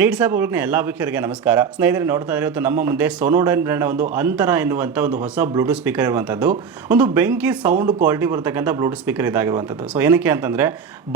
Need Sab ಎಲ್ಲ ವೀಕ್ಷಕರಿಗೆ ನಮಸ್ಕಾರ. ಸ್ನೇಹಿತರೆ, ನೋಡ್ತಾ ಇದ್ರೆ ಇವತ್ತು ನಮ್ಮ ಮುಂದೆ ಸೋನೋಡೈನ್ ಬ್ರ್ಯಾಂಡ್ ಒಂದು ಅಂತರ ಎನ್ನುವಂಥ ಒಂದು ಹೊಸ ಬ್ಲೂಟೂತ್ ಸ್ಪೀಕರ್ ಇರುವಂಥದ್ದು ಒಂದು ಬೆಂಕಿ ಸೌಂಡ್ ಕ್ವಾಲಿಟಿ ಬರ್ತಕ್ಕಂಥ ಬ್ಲೂಟೂತ್ ಸ್ಪೀಕರ್ ಇದಾಗಿರುವಂಥದ್ದು ಸೊ ಏನಕ್ಕೆ ಅಂತಂದರೆ,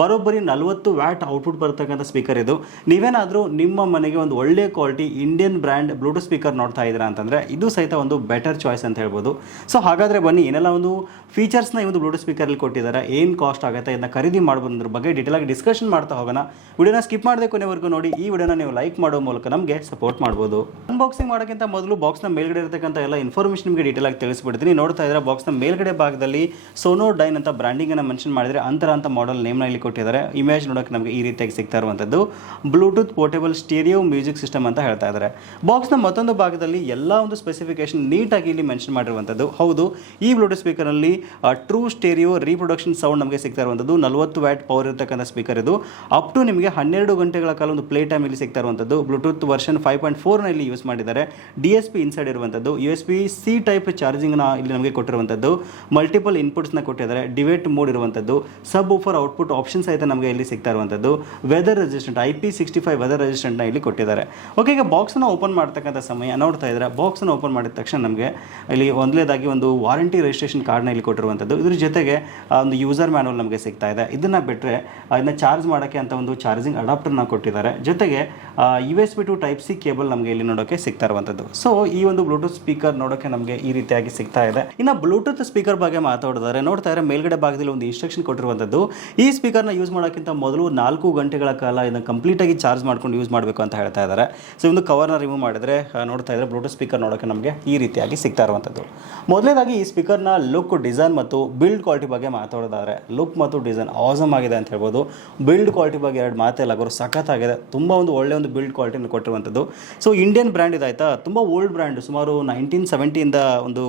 ಬರೋಬ್ಬರಿ ನಲವತ್ತು ವ್ಯಾಟ್ ಔಟ್ಪುಟ್ ಬರ್ತಕ್ಕಂಥ ಸ್ಪೀಕರ್ ಇದು. ನೀವೇನಾದರೂ ನಿಮ್ಮ ಮನೆಗೆ ಒಂದು ಒಳ್ಳೆಯ quality Indian brand Bluetooth speaker ನೋಡ್ತಾ ಇದ್ದೀರಾ ಅಂತಂದರೆ, ಇದು ಸಹಿತ ಒಂದು ಬೆಟರ್ ಚಾಯ್ಸ್ ಅಂತ ಹೇಳ್ಬೋದು. ಸೊ ಹಾಗಾದರೆ ಬನ್ನಿ, ಏನೆಲ್ಲ ಒಂದು ಫೀಚರ್ಸ್ನ ಈ ಒಂದು ಬ್ಲೂಟೂತ್ ಸ್ಪೀಕರಲ್ಲಿ ಕೊಟ್ಟಿದ್ದಾರೆ, ಏನು ಕಾಸ್ಟ್ ಆಗುತ್ತೆ, ಇದನ್ನ ಖರೀದಿ ಮಾಡ್ಬೋದು ಅದ್ರ ಬಗ್ಗೆ ಡೀಟೇಲಾಗಿ ಡಿಸ್ಕಷನ್ ಮಾಡ್ತಾ ಹೋಗೋಣ. ವಿಡಿಯೋನ ಸ್ಕಿಪ್ ಮಾಡದೆ ಕೊನೆವರೆಗೂ ನೋಡಿ, ಈ ವಿಡಿಯೋನ ನೀವು ಲೈಕ್ ಮಾಡೋ ಮೂಲಕ ನಮಗೆ ಸಪೋರ್ಟ್ ಮಾಡ್ಬೋದು. ಅನ್ಬಾಕ್ಸಿಂಗ್ ಮಾಡೋಕ್ಕಿಂತ ಮೊದಲು ಬಾಕ್ಸ್ನ ಮೇಲ್ಗಡೆ ಇರತಕ್ಕಂಥ ಎಲ್ಲ ಇನ್ಫಾರ್ಮೇಷನ್ ನಿಮಗೆ ಡೀಟೇಲ್ ಆಗಿ ತಿಳಿಸ್ಬಿಡ್ತೀನಿ. ನೋಡ್ತಾ ಇದ್ರೆ ಬಾಕ್ಸ್ನ ಮೇಲ್ಗಡೆ ಭಾಗದಲ್ಲಿ ಸೋನೋ ಡೈನ್ ಅಂತ ಬ್ರ್ಯಾಂಡಿಂಗ್ ಅನ್ನ ಮೆನ್ಷನ್ ಮಾಡಿದ್ರೆ ಅಂತರ ಅಂತ ಮಾಡೆಲ್ ನೇಮ್ನ ಇಲ್ಲಿ ಕೊಟ್ಟಿದ್ದಾರೆ. ಇಮೇಜ್ ನೋಡೋಕೆ ನಮಗೆ ಈ ರೀತಿಯಾಗಿ ಸಿಗ್ತಾ ಇರುವಂಥದ್ದು. Bluetooth portable stereo music system ಅಂತ ಹೇಳ್ತಾ ಇದ್ದಾರೆ. ಬಾಕ್ಸ್ನ ಮತ್ತೊಂದು ಭಾಗದಲ್ಲಿ ಎಲ್ಲ ಒಂದು ಸ್ಪೆಸಿಫಿಕೇಶನ್ ನೀಟಾಗಿ ಇಲ್ಲಿ ಮೆನ್ಷನ್ ಮಾಡಿರುವಂಥದ್ದು. ಹೌದು, ಈ ಬ್ಲೂಟೂತ್ ಸ್ಪೀಕರ್ನಲ್ಲಿ ಟ್ರೂ ಸ್ಟೇರಿಯೋ ರೀಪ್ರೊಡಕ್ಷನ್ ಸೌಂಡ್ ನಮಗೆ ಸಿಗ್ತಾ ಇರುವಂಥದ್ದು. ನಲವತ್ತು ವ್ಯಾಟ್ ಪವರ್ ಇರತಕ್ಕಂಥ ಸ್ಪೀಕರ್ ಇದು. ಅಪ್ ಟು ನಿಮಗೆ ಹನ್ನೆರಡು ಗಂಟೆಗಳ ಕಾಲ ಒಂದು ಪ್ಲೇ ಟೈಮ್ ಇಲ್ಲಿ ಸಿಗ್ತಾ ಇರುವಂಥದ್ದು ಬ್ಲೂಟೂತ್ ವರ್ಷನ್ ಫೈವ್ ಪಾಯಿಂಟ್ ಫೋರ್ನಲ್ಲಿ ಯೂಸ್ ಮಾಡಿದ್ದಾರೆ. ಡಿ ಎಸ್ ಪಿ ಇನ್ಸೈಡ್ ಇರುವಂಥದ್ದು U S B C type ಚಾರ್ಜಿಂಗ್ನ ಇಲ್ಲಿ ನಮಗೆ ಕೊಟ್ಟಿರುವಂಥದ್ದು ಮಲ್ಟಿಪಲ್ ಇನ್ಪುಟ್ಸ್ನ ಕೊಟ್ಟಿದ್ದಾರೆ. ಡಿವೇಟ್ ಮೋಡ್ ಇರುವಂಥದ್ದು ಸಬ್ ಓಫರ್ ಔಟ್ಪುಟ್ ಆಪ್ಷನ್ ಸಹಿತ ನಮಗೆ ಇಲ್ಲಿ ಸಿಗ್ತಾ ಇರುವಂಥದ್ದು weather resistant I P sixty five weather ರೆಸಿಸ್ಟೆಂಟ್ನ ಇಲ್ಲಿ ಕೊಟ್ಟಿದ್ದಾರೆ. ಓಕೆ ಈಗ ಬಾಕ್ಸನ್ನು ಓಪನ್ ಮಾಡ್ತಕ್ಕಂಥ ಸಮಯ ನೋಡ್ತಾ ಇದ್ದಾರೆ ಬಾಕ್ಸನ್ನು ಓಪನ್ ಮಾಡಿದ ತಕ್ಷಣ ನಮಗೆ ಇಲ್ಲಿ ಒಂದಲೇದಾಗಿ ಒಂದು ವಾರಂಟಿ ರಿಜಿಸ್ಟ್ರೇಷನ್ ಕಾರ್ಡ್ನ ಇಲ್ಲಿ ಕೊಟ್ಟಿರುವಂಥದ್ದು ಇದ್ರ ಜೊತೆಗೆ ಒಂದು ಯೂಸರ್ ಮ್ಯಾನುವಲ್ ನಮಗೆ ಸಿಗ್ತಾ ಇದೆ. ಇದನ್ನು ಬಿಟ್ಟರೆ ಅದನ್ನ ಚಾರ್ಜ್ ಮಾಡೋಕ್ಕೆ ಅಂತ ಒಂದು ಚಾರ್ಜಿಂಗ್ ಅಡಾಪ್ಟರ್ನ ಕೊಟ್ಟಿದ್ದಾರೆ. ಜೊತೆಗೆ U S B to type C cable ನಮಗೆ ಇಲ್ಲಿ ನೋಡೋಕೆ ಸಿಗ್ತಾ ಇರುವಂಥದ್ದು. ಸೊ ಈ ಒಂದು ಬ್ಲೂಟೂತ್ ಸ್ಪೀಕರ್ ನೋಡೋಕೆ ನಮಗೆ ಈ ರೀತಿಯಾಗಿ ಸಿಗ್ತಾ ಇದೆ. ಇನ್ನು ಬ್ಲೂಟೂತ್ ಸ್ಪೀಕರ್ ಬಗ್ಗೆ ಮಾತಾಡಿದರೆ, ನೋಡ್ತಾ ಇದ್ರೆ ಮೇಲ್ಗಡೆ ಭಾಗದಲ್ಲಿ ಒಂದು ಇನ್ಸ್ಟ್ರಕ್ಷನ್ ಕೊಟ್ಟಿರುವಂಥದ್ದು. ಈ ಸ್ಪೀಕರ್ನ ಯೂಸ್ ಮಾಡೋಕ್ಕಿಂತ ಮೊದಲು ನಾಲ್ಕು ಗಂಟೆಗಳ ಕಾಲ ಇದನ್ನು ಕಂಪ್ಲೀಟಾಗಿ ಚಾರ್ಜ್ ಮಾಡ್ಕೊಂಡು ಯೂಸ್ ಮಾಡಬೇಕು ಅಂತ ಹೇಳ್ತಾ ಇದ್ದಾರೆ ಸೊ ಒಂದು ಕವರ್ನ ರಿಮೂವ್ ಮಾಡಿದ್ರೆ ನೋಡ್ತಾ ಇದ್ರೆ ಬ್ಲೂಟೂತ್ ಸ್ಪೀಕರ್ ನೋಡೋಕೆ ನಮಗೆ ಈ ರೀತಿಯಾಗಿ ಸಿಗ್ತಾ ಇರುವಂಥದ್ದು. ಮೊದಲನೇದಾಗಿ ಈ ಸ್ಪೀಕರ್ನ ಲುಕ್ ಡಿಸೈನ್ ಮತ್ತು ಬಿಲ್ಡ್ ಕ್ವಾಲಿಟಿ ಬಗ್ಗೆ ಮಾತಾಡೋದಾದರೆ ಲುಕ್ ಮತ್ತು ಡಿಸೈನ್ ಆಸಮ್ ಆಗಿದೆ ಅಂತ ಹೇಳ್ಬೋದು. ಬಿಲ್ಡ್ ಕ್ವಾಲಿಟಿ ಬಗ್ಗೆ ಎರಡು ಮಾತೆಲ್ಲ ಅವರು ಸಖತ್ತಾಗಿದೆ. ತುಂಬ ಒಂದು ಒಳ್ಳೆಯ ಒಂದು ಬಿಲ್ಡ್ ಕ್ವಾಲಿಟಿನ ಕೊಟ್ಟಿರುವಂಥದ್ದು. ಸೊ ಇಂಡಿಯನ್ ಬ್ರ್ಯಾಂಡ್ ಇದಾಯ್ತಾ ತುಂಬ ಓಲ್ಡ್ ಬ್ರ್ಯಾಂಡ್ ಸುಮಾರು ನೈನ್ಟೀನ್ ಸೆವೆಂಟಿಯಿಂದ ಒಂದು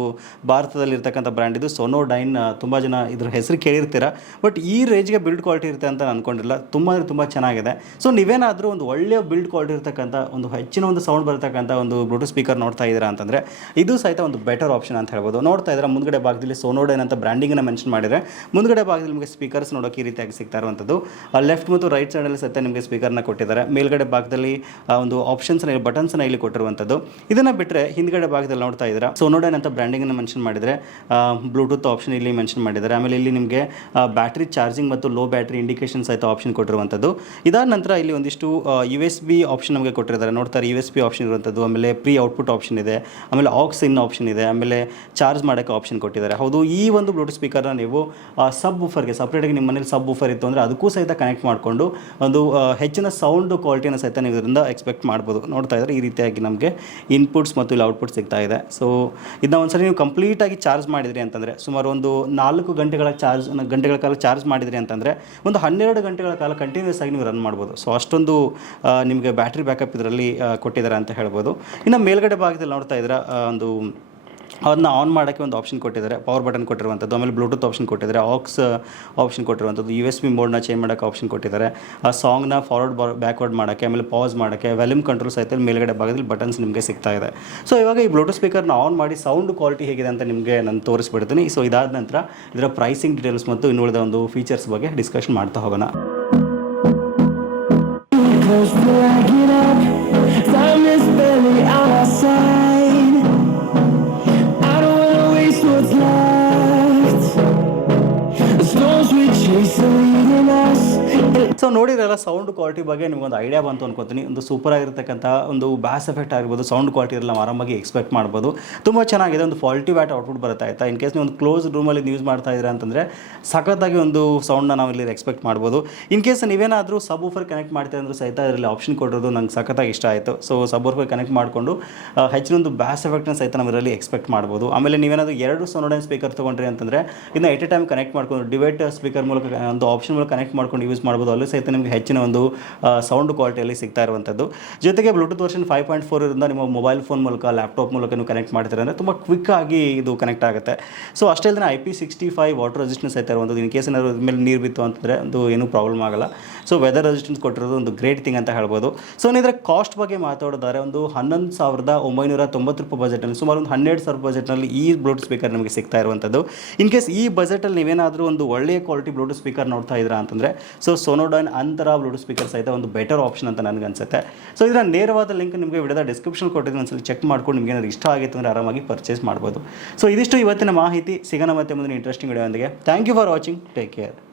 ಭಾರತದಲ್ಲಿ ಇರ್ತಕ್ಕಂಥ ಬ್ರ್ಯಾಂಡ್ ಇದು. ಸೊನೋ ಡೈನ್ ತುಂಬ ಜನ ಇದ್ರ ಹೆಸರು ಕೇಳಿರ್ತೀರ. ಬಟ್ ಈ ರೇಂಜ್ಗೆ ಬಿಲ್ಡ್ ಕ್ವಾಲಿಟಿ ಇರುತ್ತೆ ಅಂತ ನಾನು ಅನ್ಕೊಂಡಿಲ್ಲ. ತುಂಬ ಅಂದರೆ ತುಂಬ ಚೆನ್ನಾಗಿದೆ. ಸೊ ನೀವೇನಾದರೂ ಒಂದು ಒಳ್ಳೆಯ ಬಿಲ್ಡ್ ಕ್ವಾಲಿಟಿ ಇರ್ತಕ್ಕಂಥ, ಒಂದು ಹೆಚ್ಚಿನ ಒಂದು ಸೌಂಡ್ ಬರ್ತಕ್ಕಂಥ ಒಂದು ಬ್ಲೂಟೂತ್ ಸ್ಪೀಕರ್ ನೋಡ್ತಾ ಇದ್ದೀರಾ ಅಂತಂದರೆ, ಇದು ಸಹಿತ ಒಂದು ಬೆಟರ್ ಆಪ್ಷನ್ ಅಂತ ಹೇಳ್ಬೋದು. ನೋಡ್ತಾ ಇದ್ರೆ ಮುಂದ್ಗಡೆ ಭಾಗದಲ್ಲಿ ಸೋನೋಡೈನ್ ಅಂತ ಬ್ರ್ಯಾಂಡಿಂಗನ್ನು ಮೆನ್ಷನ್ ಮಾಡಿದರೆ, ಮುಂದ್ಗಡೆ ಭಾಗದಲ್ಲಿ ನಿಮಗೆ ಸ್ಪೀಕರ್ಸ್ ನೋಡೋಕೆ ಈ ರೀತಿಯಾಗಿ ಸಿಗ್ತಾ ಇರುವಂಥದ್ದು. ಲೆಫ್ಟ್ ಮತ್ತು ರೈಟ್ ಸೈಡಲ್ಲಿ ಸಹಿತ ನಿಮಗೆ ಸ್ಪೀಕರ್ನ ಕೊಟ್ಟಿದ್ದಾರೆ. ಮೇಲ್ಗಡೆ ಭಾಗದಲ್ಲಿ ಆ, ಒಂದು ಆಪ್ಷನ್ಸ್ನ ಬಟನ್ಸ್ನ ಇಲ್ಲಿ ಕೊಟ್ಟಿರುವಂಥದ್ದು. ಇದನ್ನು ಬಿಟ್ಟರೆ ಹಿಂದ್ಗಡೆ ಭಾಗದಲ್ಲಿ ನೋಡ್ತಾ ಇದ್ದೀರಾ? ಸೋನೋಡನ್ ಅಂತ ಬ್ರ್ಯಾಂಡಿಂಗ್ನ ಮೆನ್ಷನ್ ಮಾಡಿದರೆ ಬ್ಲೂಟೂತ್ ಆಪ್ಷನ್ ಇಲ್ಲಿ ಮೆನ್ಷನ್ ಮಾಡಿದ್ದಾರೆ. ಆಮೇಲೆ ಇಲ್ಲಿ ನಿಮಗೆ ಬ್ಯಾಟ್ರಿ ಚಾರ್ಜಿಂಗ್ ಮತ್ತು ಲೋ ಬ್ಯಾಟ್ರಿ ಇಂಡಿಕೇಶನ್ ಸಹಿತ ಆಪ್ಷನ್ ಕೊಟ್ಟಿರುವಂಥದ್ದು. ಇದಾದ ನಂತರ ಇಲ್ಲಿ ಒಂದಿಷ್ಟು ಯು ಎಸ್ ಬಿ ಆಪ್ಷನ್ ನಮಗೆ ಕೊಟ್ಟಿರ್ತಾರೆ. ನೋಡ್ತಾರೆ ಯು ಎಸ್ ಬಿ ಆಪ್ಷನ್ ಇರುವಂಥದ್ದು ಆಮೇಲೆ ಪ್ರೀ ಔಟ್ಪುಟ್ ಆಪ್ಷನ್ ಇದೆ ಆಮೇಲೆ ಆಕ್ಸ್ ಇನ್ ಆಪ್ಷನ್ ಇದೆ ಆಮೇಲೆ ಚಾರ್ಜ್ ಮಾಡೋಕ್ಕೆ ಆಪ್ಷನ್ ಕೊಟ್ಟಿದ್ದಾರೆ. ಹೌದು ಈ ಒಂದು ಬ್ಲೂಟೂತ್ ಸ್ಪೀಕರ್ನ ನೀವು ಸಬ್ ಬುಫರ್ಗೆ ಸಪ್ರೇಟಾಗಿ ನಿಮ್ಮ ಮನೇಲಿ ಸಬ್ ಬುಫರ್ ಇತ್ತು ಅಂದರೆ ಅದಕ್ಕೂ ಸಹಿತ ಕನೆಕ್ಟ್ ಮಾಡಿಕೊಂಡು ಒಂದು ಹೆಚ್ಚಿನ ಸೌಂಡ್ ಕ್ವಾಲಿಟಿನ ಸಹಿತ ಇದರಿಂದ ಎಕ್ಸ್ಪೆಕ್ಟ್ ಮಾಡ್ಬೋದು. ನೋಡ್ತಾ ಇದ್ದಾರೆ ಈ ರೀತಿಯಾಗಿ ನಮಗೆ ಇನ್ಪುಟ್ಸ್ ಮತ್ತು ಇಲ್ಲಿ ಔಟ್ಪುಟ್ ಸಿಗ್ತಾ ಇದೆ. ಸೊ ಇದನ್ನ ಒಂದ್ಸರಿ ನೀವು ಕಂಪ್ಲೀಟಾಗಿ ಚಾರ್ಜ್ ಮಾಡಿದ್ರಿ ಅಂತಂದರೆ, ಸುಮಾರು ಒಂದು ನಾಲ್ಕು ಗಂಟೆಗಳ ಚಾರ್ಜ್ ಗಂಟೆಗಳ ಕಾಲ ಚಾರ್ಜ್ ಮಾಡಿದ್ರಿ ಅಂತಂದರೆ, ಒಂದು ಹನ್ನೆರಡು ಗಂಟೆಗಳ ಕಾಲ ಕಂಟಿನ್ಯೂಸ್ ಆಗಿ ನೀವು ರನ್ ಮಾಡ್ಬೋದು. ಸೊ ಅಷ್ಟೊಂದು ನಿಮಗೆ ಬ್ಯಾಟ್ರಿ ಬ್ಯಾಕಪ್ ಇದರಲ್ಲಿ ಕೊಟ್ಟಿದ್ದಾರೆ ಅಂತ ಹೇಳ್ಬೋದು. ಇನ್ನು ಮೇಲ್ಗಡೆ ಭಾಗದಲ್ಲಿ ನೋಡ್ತಾ ಇದ್ದೀರಾ ಒಂದು ಅದನ್ನ ಆನ್ ಮಾಡೋಕ್ಕೆ ಒಂದು ಆಪ್ಷನ್ ಕೊಟ್ಟಿದ್ದಾರೆ. ಪವರ್ ಬಟನ್ ಕೊಟ್ಟಿರುವಂಥದ್ದು ಆಮೇಲೆ ಬ್ಲೂಟೂತ್ ಆಪ್ಷನ್ ಕೊಟ್ಟಿದ್ದಾರೆ. ಆಕ್ಸ್ ಆಪ್ಷನ್ ಕೊಟ್ಟಿರುವಂಥದ್ದು ಯು ಎಸ್ ಬಿ ಮೋಡ್ನ ಚೇಂಜ್ ಮಾಡೋಕ್ಕೆ ಆಪ್ಷನ್ ಕೊಟ್ಟಿದ್ದಾರೆ. ಆ ಸಾಂಗ್ನ ಫಾರ್ವರ್ಡ್ ಬ್ಯಾಕ್ವರ್ಡ್ ಮಾಡೋಕ್ಕೆ, ಆಮೇಲೆ ಪಾಸ್ ಮಾಡೋಕ್ಕೆ ವ್ಯಾಲ್ಯೂಮ್ ಕಂಟ್ರೋಲ್ ಸಹಿತ ಮೇಲ್ಗಡೆ ಭಾಗದಲ್ಲಿ ಬಟನ್ಸ್ ನಿಮಗೆ ಸಿಗ್ತಾ ಇದೆ. ಸೊ ಇವಾಗ ಈ ಬ್ಲೂಟೂತ್ ಸ್ಪೀಕರ್ನ ಆನ್ ಮಾಡಿ ಸೌಂಡ್ ಕ್ವಾಲಿಟಿ ಹೇಗಿದೆ ಅಂತ ನಿಮಗೆ ನಾನು ತೋರಿಸ್ಬಿಡ್ತೀನಿ. ಸೊ ಇದಾದ ನಂತರ ಇದರ ಪ್ರೈಸಿಂಗ್ ಡೀಟೇಲ್ಸ್ ಮತ್ತು ಇನ್ನುಳಿದ ಒಂದು ಫೀಚರ್ಸ್ ಬಗ್ಗೆ ಡಿಸ್ಕಷನ್ ಮಾಡ್ತಾ ಹೋಗೋಣ. ಸೊ ನೋಡಿದ್ರಲ್ಲ ಸೌಂಡ್ ಕ್ವಾಲಿಟಿ ಬಗ್ಗೆ ನಿಮ್ಗೊಂದು ಐಡಿಯಾ ಬಂತು ಅನ್ಕೋತೀನಿ. ಒಂದು ಸೂಪರ್ ಆಗಿರ್ತಕ್ಕಂಥ ಒಂದು ಬ್ಯಾಸ್ ಎಫೆಕ್ಟ್ ಆಗಿರ್ಬೋದು ಸೌಂಡ್ ಕ್ವಾಲಿಟಿ ಎಲ್ಲ ಆರಾಮಾಗಿ ಎಕ್ಸ್ಪೆಕ್ಟ್ ಮಾಡ್ಬೋದು. ತುಂಬ ಚೆನ್ನಾಗಿದೆ, ಒಂದು ಫಾಲ್ಟಿ ಬ್ಯಾಟ್ ಔಟ್ಪುಟ್ ಬರುತ್ತೆ ಆಯಿತಾ? ಇನ್ ಕೇಸ್ ನೀವು ಒಂದು ಕ್ಲೋಸ್ ರೂಮಲ್ಲಿ ಯೂಸ್ ಮಾಡ್ತಾ ಇದ್ದೀರಾ ಅಂತಂದರೆ, ಸಖತ್ತಾಗಿ ಒಂದು ಸೌಂಡ್ನ ನಾವು ಇಲ್ಲಿ ಎಕ್ಸ್ಪೆಕ್ಟ್ ಮಾಡ್ಬೋದು. ಇನ್ ಕೇಸ್ ನೀವೇನಾದರೂ ಸಬ್ ಊಫರ್ ಕನೆಕ್ಟ್ ಮಾಡ್ತೀರಾ ಅಂದರೂ ಸಹಿತ ಇದರಲ್ಲಿ ಆಪ್ಷನ್ ಕೊಡೋದು ನಂಗೆ ಸಖತ್ತಾಗಿ ಇಷ್ಟ ಆಯಿತು. ಸೊ ಸಬ್ ಊಫರ್ ಕನೆಕ್ಟ್ ಮಾಡಿಕೊಂಡು ಹೆಚ್ಚಿನ ಒಂದು ಬ್ಯಾಸ್ ಎಫೆಕ್ಟ್ನ ಸಹಿತ ನಾವು ಇದರಲ್ಲಿ ಎಕ್ಸ್ಪೆಕ್ಟ್ ಮಾಡ್ಬೋದು. ಆಮೇಲೆ ನೀವೇನಾದರೂ ಎರಡು ಸೋನೋಡೈನ್ ಸ್ಪೀಕರ್ ತೊಗೊಂಡ್ರಿ ಅಂತಂದರೆ, ಇನ್ನು ಎಟ್ ಎ ಟೈಮ್ ಕನೆಕ್ಟ್ ಮಾಡ್ಕೊಂಡು ಡಿವೈಟ್ ಸ್ಪೀಕರ್ ಮೂಲಕ, ಒಂದು ಆಪ್ಷನ್ ಮೂಲಕ ಕನೆಕ್ಟ್ ಮಾಡ್ಕೊಂಡು ಯೂಸ್ ಮಾಡ್ಬೋದು. ಅಲ್ಲೂ ಸಹಿತ ನಿಮಗೆ ಹೆಚ್ಚಿನ ಒಂದು ಸೌಂಡ್ ಕ್ವಾಲಿಟಿಯಲ್ಲಿ ಸಿಗ್ತಾ ಇರುವಂಥದ್ದು. ಜೊತೆಗೆ Bluetooth version five point four ಇರೋದ್ರಿಂದ ನಿಮ್ಮ ಮೊಬೈಲ್ ಫೋನ್ ಮೂಲಕ ಲ್ಯಾಪ್ಟಾಪ್ ಮೂಲಕ ನೀವು ಕನೆಕ್ಟ್ ಮಾಡ್ತೀರ ಅಂದರೆ ತುಂಬ ಕ್ವಿಕ್ ಆಗಿ ಇದು ಕನೆಕ್ಟ್ ಆಗುತ್ತೆ. ಸೊ ಅಷ್ಟೇ ಅಲ್ಲದೆ I P sixty five water resistance ಸಹಿತ ಇರುವಂಥದ್ದು. ಇನ್ ಕೇಸ್ ಏನಾದ್ರು ಮೇಲೆ ನೀರು ಬಿತ್ತು ಅಂತಂದರೆ ಒಂದು ಏನೂ ಪ್ರಾಬ್ಲಮ್ ಆಗಲ್ಲ. ಸೊ ವೆದರ್ ರೆಸಿಸ್ಟೆನ್ಸ್ ಕೊಟ್ಟಿರೋದು ಒಂದು ಗ್ರೇಟ್ ಥಿಂಗ್ ಅಂತ ಹೇಳ್ಬೋದು. ಸೊ ಏನಿದ್ರೆ ಕಾಸ್ಟ್ ಬಗ್ಗೆ ಮಾತಾಡೋದಾದ್ರೆ ಒಂದು ಹನ್ನೊಂದು ಸಾವಿರದ ಒಂಬೈನೂರ ತೊಂಬತ್ತು ರೂಪಾಯಿ ಬಜೆಟಲ್ಲಿ ಸುಮಾರು ಒಂದು ಹನ್ನೆರಡು ಸಾವಿರ ಬಜೆಟ್ನಲ್ಲಿ ಈ ಬ್ಲೂಟೂತ್ ಸ್ಪೀಕರ್ ನಿಮಗೆ ಸಿಗ್ತಾ ಇರುವಂಥದ್ದು. ಇನ್ ಕೇಸ್ ಈ ಬಜೆಟಲ್ಲಿ ನೀವೇನಾದರೂ ಒಂದು ಒಳ್ಳೆಯ ಕ್ವಾಲಿಟಿ ಬ್ಲೂಟೂತ್ ಸ್ಪೀಕರ್ ನೋಡ್ತಾ ಇದ್ದೀರಾ ಅಂತಂದರೆ ಸೊ ಸೋನೋಡಾನ್ ಸೆವೆನ್ ಅಂತರ ಬ್ಲೂಟೂತ್ ಸ್ಪೀಕರ್ ಸಹಿತ ಒಂದು ಬೆಟರ್ ಆಪ್ಷನ್ ಅಂತ ನನಗೆ ಅನ್ಸುತ್ತೆ ಸೊ ಇದರ ನೇರವಾದ ಲಿಂಕ್ ನಿಮಗೆ ವಿಡಿಯೋದ ಡಿಸ್ಕ್ರಿಪ್ಷನ್ ಕೊಟ್ಟಿದ್ದೀನಿ. ಒಂದ್ಸಲ ಚೆಕ್ ಮಾಡ್ಕೊಂಡು ನಿಮಗೆ ಏನಾದ್ರು ಇಷ್ಟ ಆಗಿತ್ತು ಅಂದರೆ ಆರಾಮಾಗಿ ಪರ್ಚೇಸ್ ಮಾಡ್ಬೋದು. ಸೊ ಇದಿಷ್ಟು ಇವತ್ತಿನ ಮಾಹಿತಿ. ಸಿಗೋಣ ಮತ್ತೆ ಮುಂದಿನ ಇಂಟ್ರೆಸ್ಟಿಂಗ್ ವಿಡಿಯೋ ಒಂದಿಗೆ thank you for watching take care